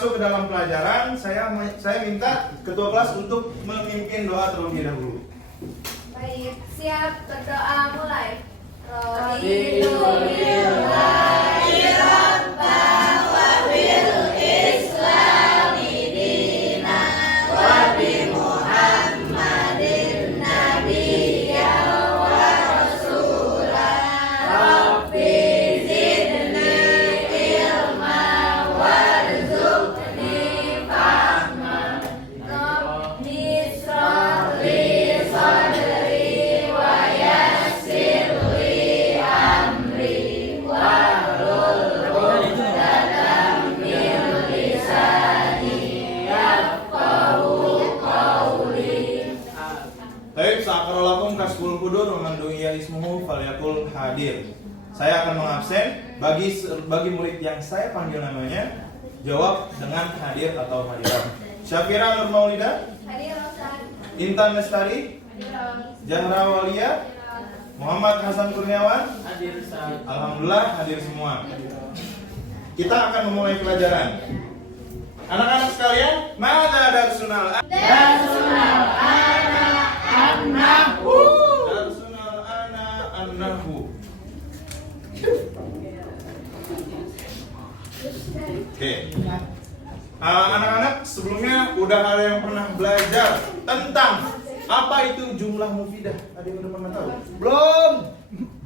masuk ke dalam pelajaran, saya minta ketua kelas untuk memimpin doa terlebih dahulu. Baik, siap, berdoa mulai. Hadir. Saya akan mengabsen bagi murid yang saya panggil namanya jawab dengan hadir atau hadirat. Syafira Nur Maulida, Hadir, Ustaz. Intan Lestari, Hadir, Zahra Walia, Muhammad Hasan Kurniawan. Hadir, Ustaz. Alhamdulillah hadir semua. Kita akan memulai pelajaran. Anak-anak sekalian, mana darsunal? Darsunal An-Nahwu. Darsunal An-Nahwu. Oke. Anak-anak sebelumnya udah ada yang pernah belajar tentang apa itu jumlah mufidah? Ada yang udah pernah tahu? Belum.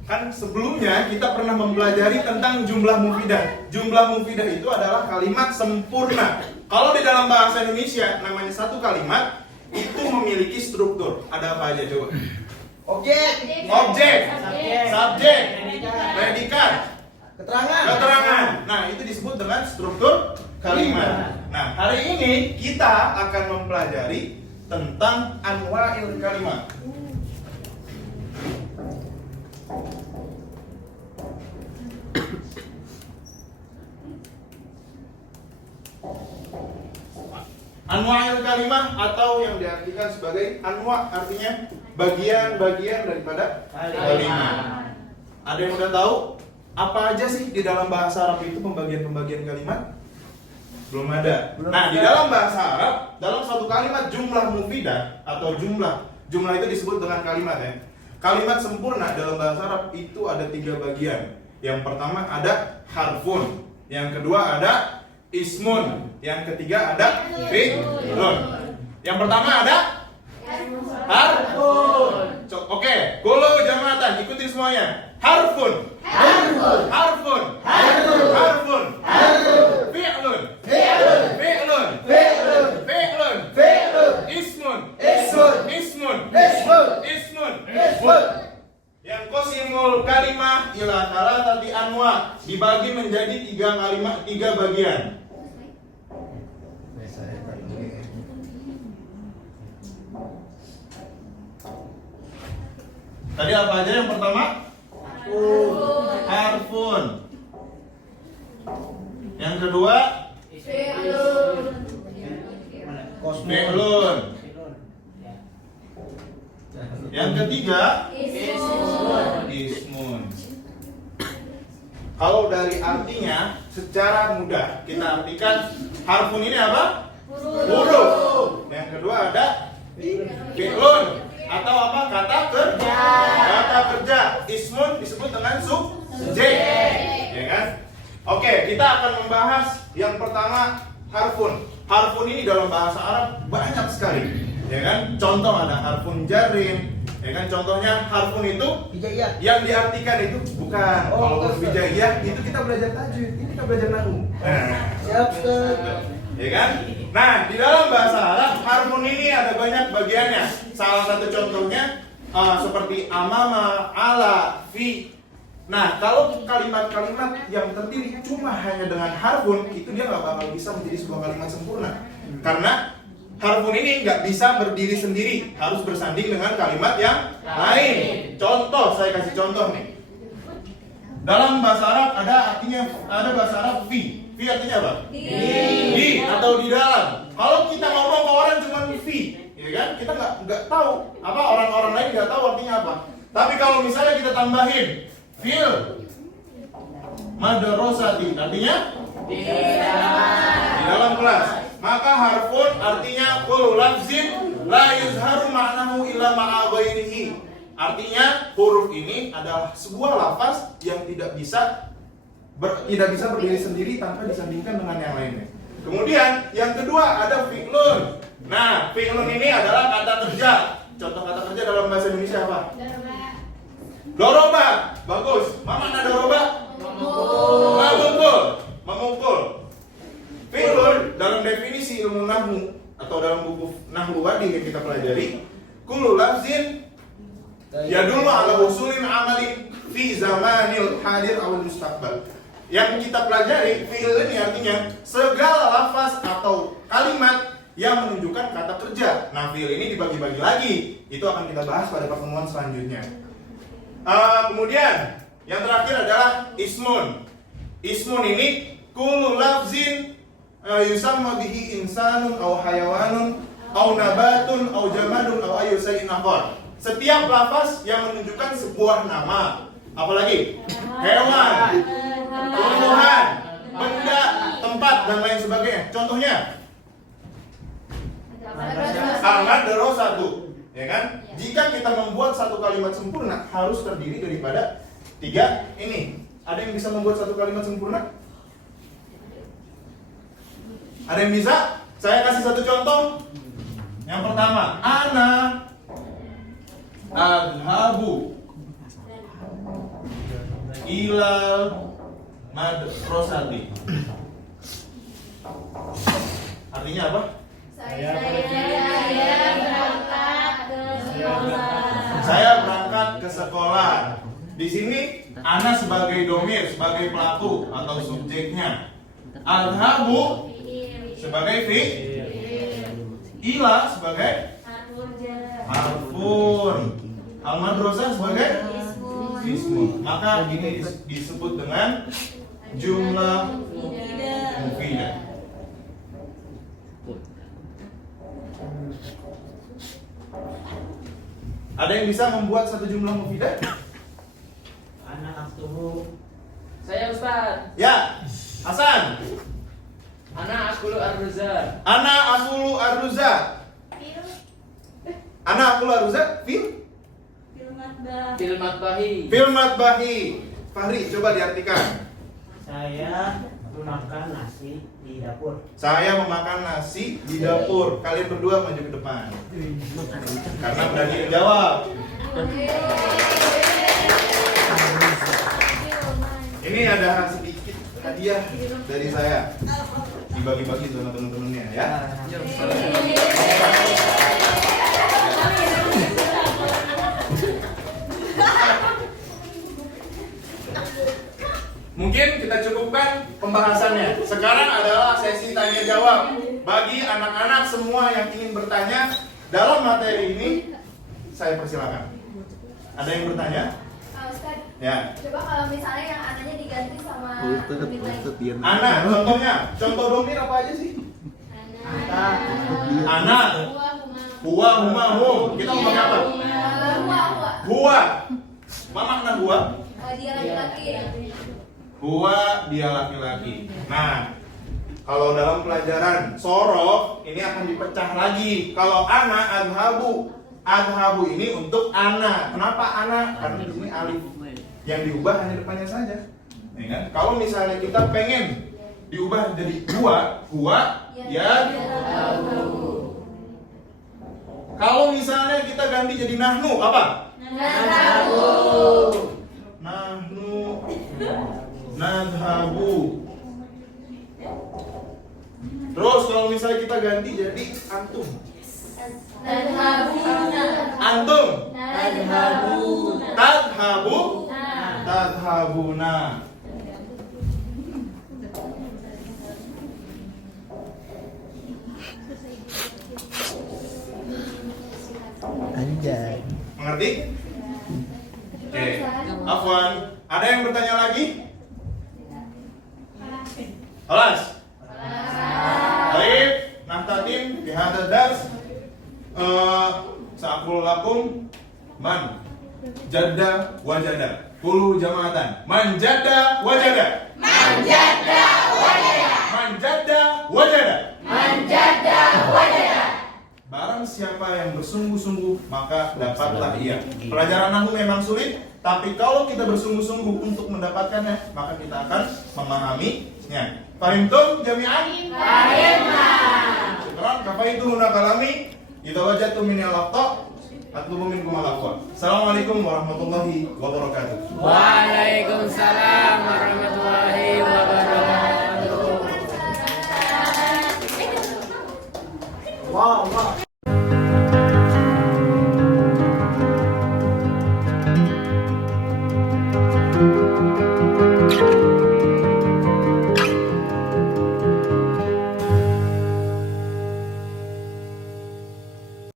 Kan sebelumnya kita pernah mempelajari tentang jumlah mufidah. Jumlah mufidah itu adalah kalimat sempurna. Kalau di dalam bahasa Indonesia namanya satu kalimat itu memiliki struktur. Ada apa aja coba? Objek, subjek, predikat, keterangan. Nah, itu disebut dengan struktur kalimat. Nah, hari ini kita akan mempelajari tentang anwa'il kalimat. Anwa'il kalimat atau yang diartikan sebagai anwa' artinya bagian-bagian daripada kalimat. Ada yang udah tahu apa aja sih di dalam bahasa Arab itu pembagian-pembagian kalimat? Belum ada. Nah, di dalam bahasa Arab, dalam satu kalimat jumlah mufidah atau jumlah itu disebut dengan kalimat ya. Kalimat sempurna dalam bahasa Arab itu ada 3 bagian. Yang pertama ada harfun, yang kedua ada ismun, yang ketiga ada fi'lun. Yang pertama ada harfun. Oke, kulo jamatan, ikutin semuanya. Harfun. Fi'lun. Ismun. Yang qasimul kalimah ila thalathati anwa, dibagi menjadi 3 kalimat, 3 bagian. Tadi apa aja yang pertama? Harfun. Yang kedua? Fi'lun. Yang ketiga? Ismun. Kalau dari artinya secara mudah kita artikan harfun ini apa? Huruf. Yang kedua ada fi'lun atau apa? Kata kerja. Ismun disebut dengan subjek. Ya kan? Oke, kita akan membahas yang pertama harfun. Harfun ini dalam bahasa Arab banyak sekali. Ya kan? Contoh ada harfun jarin. Ya kan? Contohnya harfun itu yang diartikan itu bukan. Kalau hijaiyah itu kita belajar tajwid, ini kita belajar nahwu. Siap, ya kan? Nah, di dalam bahasa Arab harfun ini ada banyak bagiannya. Salah satu contohnya seperti amama, ala, fi. Nah, kalau kalimat-kalimat yang terdiri cuma hanya dengan harfun, itu dia nggak bakal bisa menjadi sebuah kalimat sempurna. Karena harfun ini nggak bisa berdiri sendiri, harus bersanding dengan kalimat yang lain. Contoh, saya kasih contoh nih. Dalam bahasa Arab ada bahasa Arab fi. Fi artinya apa? Di atau di dalam. Kalau kita ngomong ke orang cuma fi, ya kan? Kita nggak tahu apa, orang-orang lain nggak tahu artinya apa. Tapi kalau misalnya kita tambahin fil madrasati, artinya Di Di dalam kelas. Maka harfun artinya kullu lafzin la yuzharu ma'nahu illa ma'a ghairihi. Artinya huruf ini adalah sebuah lafaz yang tidak bisa berdiri sendiri tanpa disandingkan dengan yang lainnya. Kemudian yang kedua ada fi'lun. Nah, fi'lun ini adalah kata kerja. Contoh kata kerja dalam bahasa Indonesia apa? Doroba. Bagus. Apa makna doroba? Memukul. Memukul. Fi'lun dalam definisi ilmu nahwu atau dalam buku Nahwu Wadi yang kita pelajari, kullu lafzin yadullu ala usulin amalin fi zamanil hadir aw mustaqbal. Yang kita pelajari, fi'il ini artinya segala lafaz atau kalimat yang menunjukkan kata kerja. Nah, fi'il ini dibagi-bagi lagi. Itu akan kita bahas pada pertemuan selanjutnya. Kemudian yang terakhir adalah ismun. Ismun ini kullu lafzin yusamma bihi insanun aw hayawanun aw nabatun aw jamadun aw ayyu shay'in akhar. Setiap lafaz yang menunjukkan sebuah nama, apalagi hewan, tumbuhan, benda, tempat dan lain sebagainya. Contohnya al-madrasatu, ya kan? Jika kita membuat satu kalimat sempurna harus terdiri daripada 3 ini. Ada yang bisa membuat satu kalimat sempurna? Ada yang bisa? Saya kasih satu contoh. Yang pertama, ana adhabu ilal madrasati. Artinya apa? Saya berangkat ke sekolah. Di sini ana sebagai domir, sebagai pelaku atau subjeknya. Adhabu sebagai ila sebagai harfun, al-madrasah sebagai ismun. Maka ini disebut dengan jumlah mufidah. Ada yang bisa membuat satu jumlah mufidah? Anak aktuhu. Saya Ustaz. Ya, Hasan. Anak akulu ar-ruza. Ana asulu arruza. Ana akulu arruza fil Fil matbahi. matbahi. Fahri, coba diartikan. Saya memakan nasi di dapur. Saya memakan nasi di dapur. Kalian berdua maju ke depan. Karena berani menjawab. Ini ada sedikit hadiah dari saya. Dibagi-bagi sama teman-temannya ya. Mungkin kita cukupkan pembahasannya. Sekarang adalah sesi tanya jawab. Bagi anak-anak semua yang ingin bertanya dalam materi ini, saya persilakan. Ada yang bertanya? Ustaz, Ya. coba kalau misalnya yang anaknya diganti sama domir lain. Anak, contohnya, contoh domir apa aja sih? Anak, huwa, huma, hum. Kita mau pakai apa? Huwa. Apa makna huwa? Dia laki-laki. Huwa, dia laki-laki. Nah, kalau dalam pelajaran sorof ini akan dipecah lagi. Kalau ana, adhabu. Adhabu ini untuk ana. Kenapa ana? Karena di sini alif. Yang diubah hanya depannya saja. Ya kan? Kalau misalnya kita pengen diubah jadi huwa, ya. Kalau misalnya kita ganti jadi nahnu, apa? Nahnu, nadhabu. Terus kalau misalnya kita ganti jadi antum. Antum. Tadhabuna. Anjay. Mengerti? Oke. Afwan, ada yang bertanya lagi? Alas. Baik, nahtatim di hadal dars. Sa'akul lakum man jadda wajada. Kulu jama'atan. Man jadda wajada. Man jadda wajada. Manjada wajada. Manjada wajada. Barang siapa yang bersungguh-sungguh maka dapatlah ia. Pelajaran nahwu memang sulit, tapi kalau kita bersungguh-sungguh untuk mendapatkannya, maka kita akan memahaminya. Fahimtum jami'an? Fahimna. Syukran, kafaituhuna kalami. Idza wajadtum minal akhta' atlubu minkum al-afwa. Assalamualaikum warahmatullahi wabarakatuh. Waalaikumsalam warahmatullahi